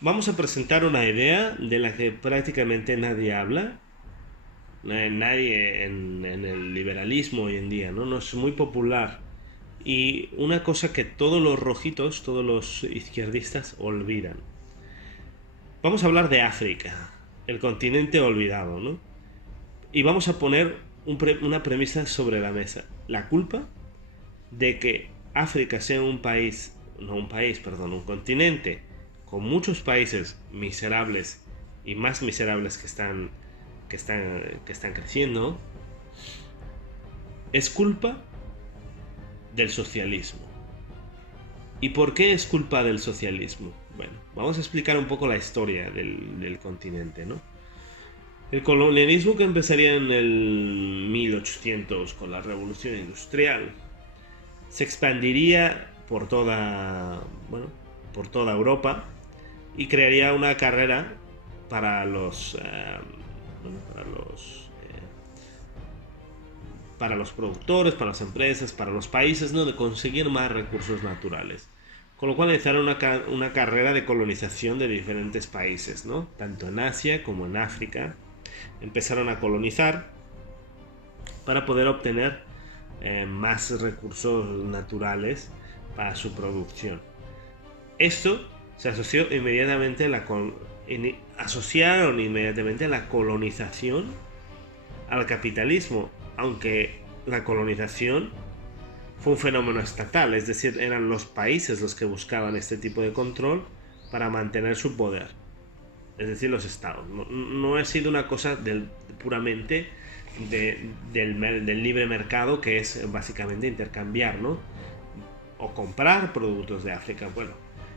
Vamos a presentar una idea de la que prácticamente nadie habla, nadie en el liberalismo hoy en día, ¿no? No es muy popular. Y una cosa que todos los rojitos, todos los izquierdistas olvidan. Vamos a hablar de África, el continente olvidado, ¿no? Y vamos a poner una premisa sobre la mesa. La culpa de que África sea un país, no un país, perdón, un continente con muchos países miserables y más miserables que están creciendo, es culpa del socialismo. ¿Y por qué es culpa del socialismo? Bueno, vamos a explicar un poco la historia del continente, ¿no? El colonialismo, que empezaría en el 1800 con la revolución industrial, se expandiría por toda Europa y crearía una carrera para para los productores, para las empresas, para los países, ¿no? De conseguir más recursos naturales. Con lo cual iniciaron una carrera de colonización de diferentes países, ¿no? Tanto en Asia como en África. Empezaron a colonizar para poder obtener más recursos naturales para su producción. Esto se asoció inmediatamente asociaron inmediatamente a la colonización al capitalismo, aunque la colonización fue un fenómeno estatal, es decir, eran los países los que buscaban este tipo de control para mantener su poder, es decir, los estados. No ha sido una cosa puramente del libre mercado, que es básicamente intercambiar, ¿no? O comprar productos de África. Bueno,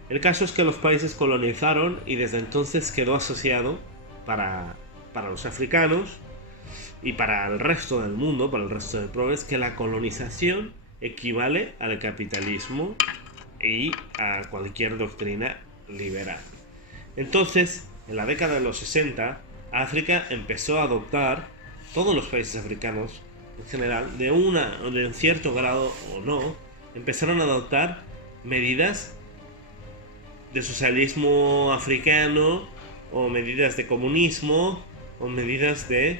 el caso es que los países colonizaron y desde entonces quedó asociado para los africanos y para el resto del mundo, para el resto de pobres, que la colonización equivale al capitalismo y a cualquier doctrina liberal. Entonces, en la década de los 60, África empezó a adoptar, todos los países africanos en general, de un cierto grado o no, empezaron a adoptar medidas de socialismo africano, o medidas de comunismo, o medidas de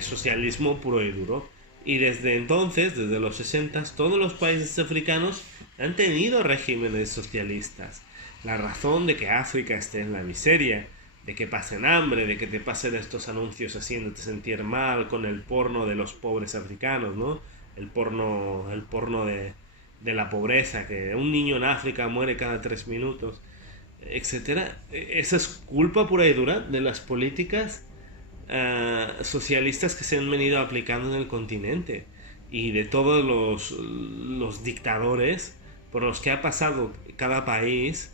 socialismo puro y duro. Y desde entonces, desde los 60, todos los países africanos han tenido regímenes socialistas. La razón de que África esté en la miseria, de que pasen hambre, de que te pasen estos anuncios haciéndote sentir mal con el porno de los pobres africanos, ¿no? El porno de la pobreza, que un niño en África muere cada 3 minutos, etcétera. Esa es culpa pura y dura de las políticas socialistas que se han venido aplicando en el continente y de todos los dictadores por los que ha pasado cada país,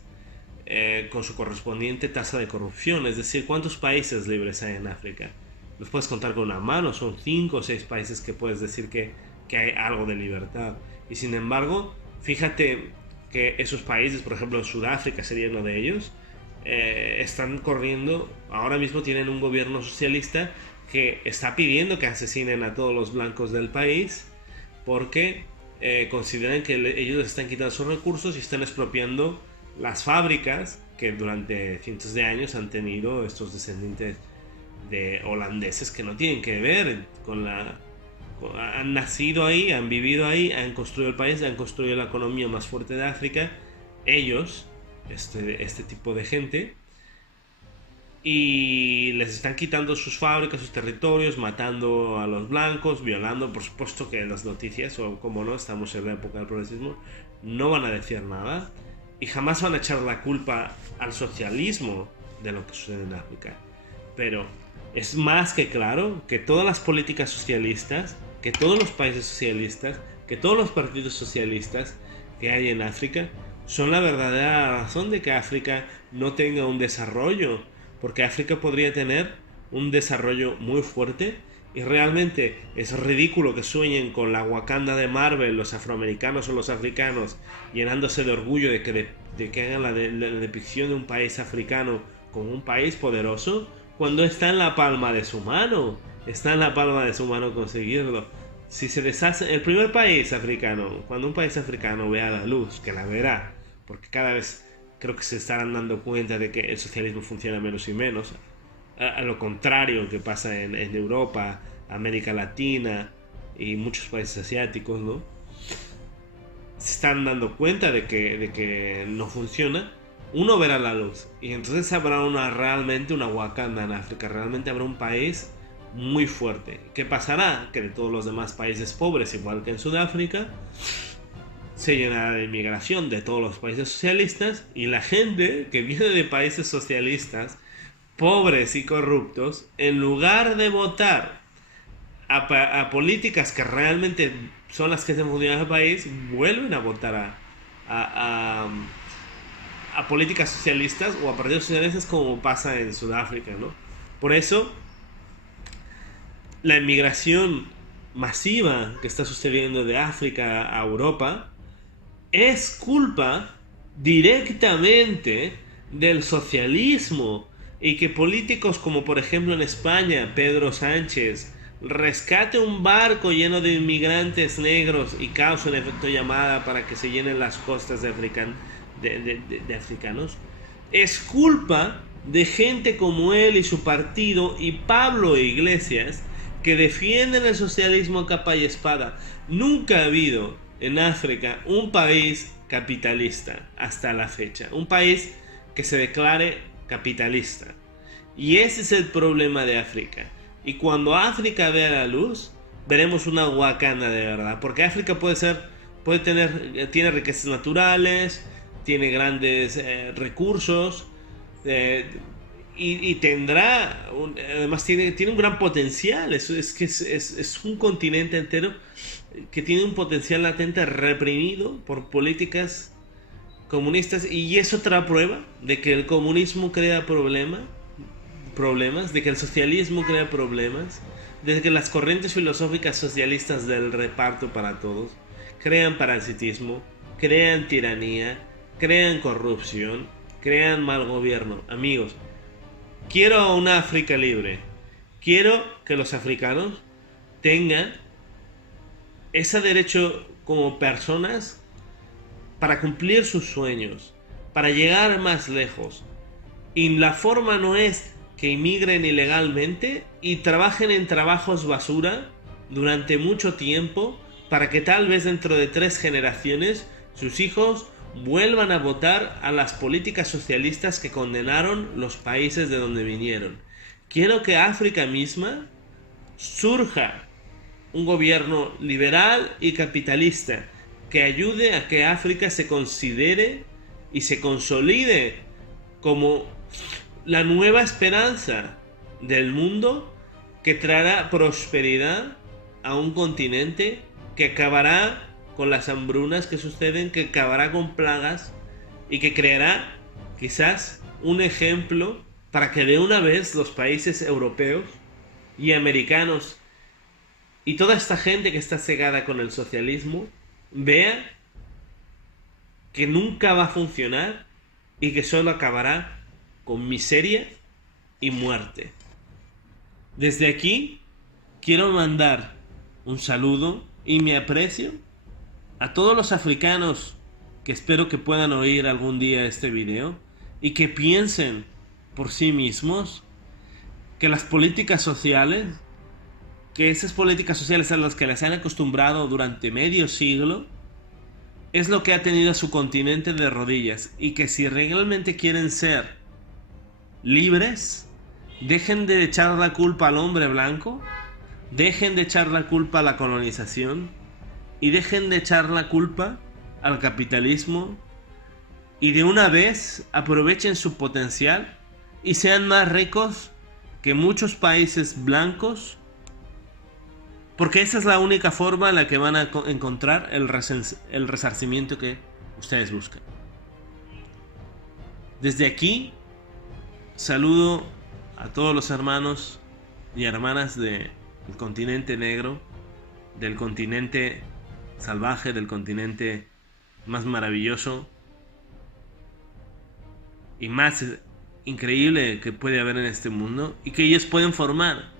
con su correspondiente tasa de corrupción. Es decir, ¿cuántos países libres hay en África? Los puedes contar con una mano, son 5 o 6 países que puedes decir que hay algo de libertad. Y sin embargo, fíjate que esos países, por ejemplo Sudáfrica sería uno de ellos, están corriendo, ahora mismo tienen un gobierno socialista que está pidiendo que asesinen a todos los blancos del país porque consideran que ellos les están quitando sus recursos y están expropiando las fábricas que durante cientos de años han tenido estos descendientes de holandeses que no tienen que ver han nacido ahí, han vivido ahí, han construido el país, han construido la economía más fuerte de África, ellos, este tipo de gente, y les están quitando sus fábricas, sus territorios, matando a los blancos, violando. Por supuesto que las noticias, o como no, estamos en la época del progresismo, no van a decir nada y jamás van a echar la culpa al socialismo de lo que sucede en África. Pero es más que claro que todas las políticas socialistas, que todos los países socialistas, que todos los partidos socialistas que hay en África son la verdadera razón de que África no tenga un desarrollo, porque África podría tener un desarrollo muy fuerte. Y realmente es ridículo que sueñen con la Wakanda de Marvel, los afroamericanos o los africanos, llenándose de orgullo de que hagan la depicción de un país africano como un país poderoso, cuando está en la palma de su mano. Está en la palma de su mano conseguirlo. Si se deshace el primer país africano, cuando un país africano vea la luz, que la verá, porque cada vez creo que se estarán dando cuenta de que el socialismo funciona menos y menos. A lo contrario que pasa en Europa, América Latina y muchos países asiáticos, ¿no? Se están dando cuenta de que no funciona. Uno verá la luz y entonces habrá realmente una Wakanda en África, realmente habrá un país muy fuerte. ¿Qué pasará? Que de todos los demás países pobres, igual que en Sudáfrica, se llenará de inmigración de todos los países socialistas, y la gente que viene de países socialistas pobres y corruptos, en lugar de votar a políticas que realmente son las que se funcionan en el país, vuelven a votar a, a políticas socialistas o a partidos socialistas, como pasa en Sudáfrica, ¿no? Por eso, la inmigración masiva que está sucediendo de África a Europa es culpa directamente del socialismo, y que políticos como por ejemplo en España, Pedro Sánchez, rescate un barco lleno de inmigrantes negros y cause un efecto llamada para que se llenen las costas de africanos, es culpa de gente como él y su partido y Pablo Iglesias, que defienden el socialismo a capa y espada. Nunca ha habido en África un país capitalista hasta la fecha, un país que se declare capitalista. Y ese es el problema de África. Y cuando África vea la luz, veremos una Wakanda de verdad, porque África tiene riquezas naturales, tiene grandes recursos, y tendrá además tiene un gran potencial. Es un continente entero que tiene un potencial latente reprimido por políticas comunistas, y es otra prueba de que el comunismo crea problemas, de que el socialismo crea problemas, de que las corrientes filosóficas socialistas del reparto para todos crean parasitismo, crean tiranía, crean corrupción, crean mal gobierno. Amigos, quiero una África libre. Quiero que los africanos tengan ese derecho como personas para cumplir sus sueños, para llegar más lejos. Y la forma no es que inmigren ilegalmente y trabajen en trabajos basura durante mucho tiempo, para que tal vez dentro de 3 generaciones sus hijos vuelvan a votar a las políticas socialistas que condenaron los países de donde vinieron. Quiero que África misma surja un gobierno liberal y capitalista que ayude a que África se considere y se consolide como la nueva esperanza del mundo, que traerá prosperidad a un continente, que acabará con las hambrunas que suceden, que acabará con plagas, y que creará quizás un ejemplo para que de una vez los países europeos y americanos y toda esta gente que está cegada con el socialismo vea que nunca va a funcionar y que solo acabará con miseria y muerte. Desde aquí quiero mandar un saludo y mi aprecio a todos los africanos que espero que puedan oír algún día este video y que piensen por sí mismos que las políticas sociales, que esas políticas sociales a las que les han acostumbrado durante medio siglo, es lo que ha tenido a su continente de rodillas, y que si realmente quieren ser libres, dejen de echar la culpa al hombre blanco, dejen de echar la culpa a la colonización, y dejen de echar la culpa al capitalismo, y de una vez aprovechen su potencial y sean más ricos que muchos países blancos, porque esa es la única forma en la que van a encontrar el resarcimiento que ustedes buscan. Desde aquí saludo a todos los hermanos y hermanas del continente negro, del continente salvaje, del continente más maravilloso y más increíble que puede haber en este mundo, y que ellos pueden formar.